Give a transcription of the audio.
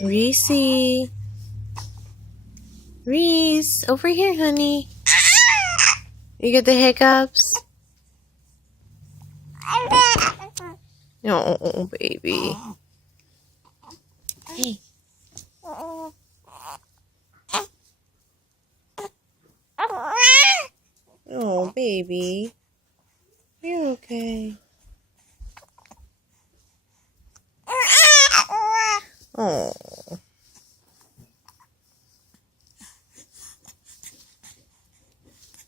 Rhysy. Rhys, over here, honey. You get the hiccups? Oh, baby. Hey. Oh, baby. You're okay. Oh.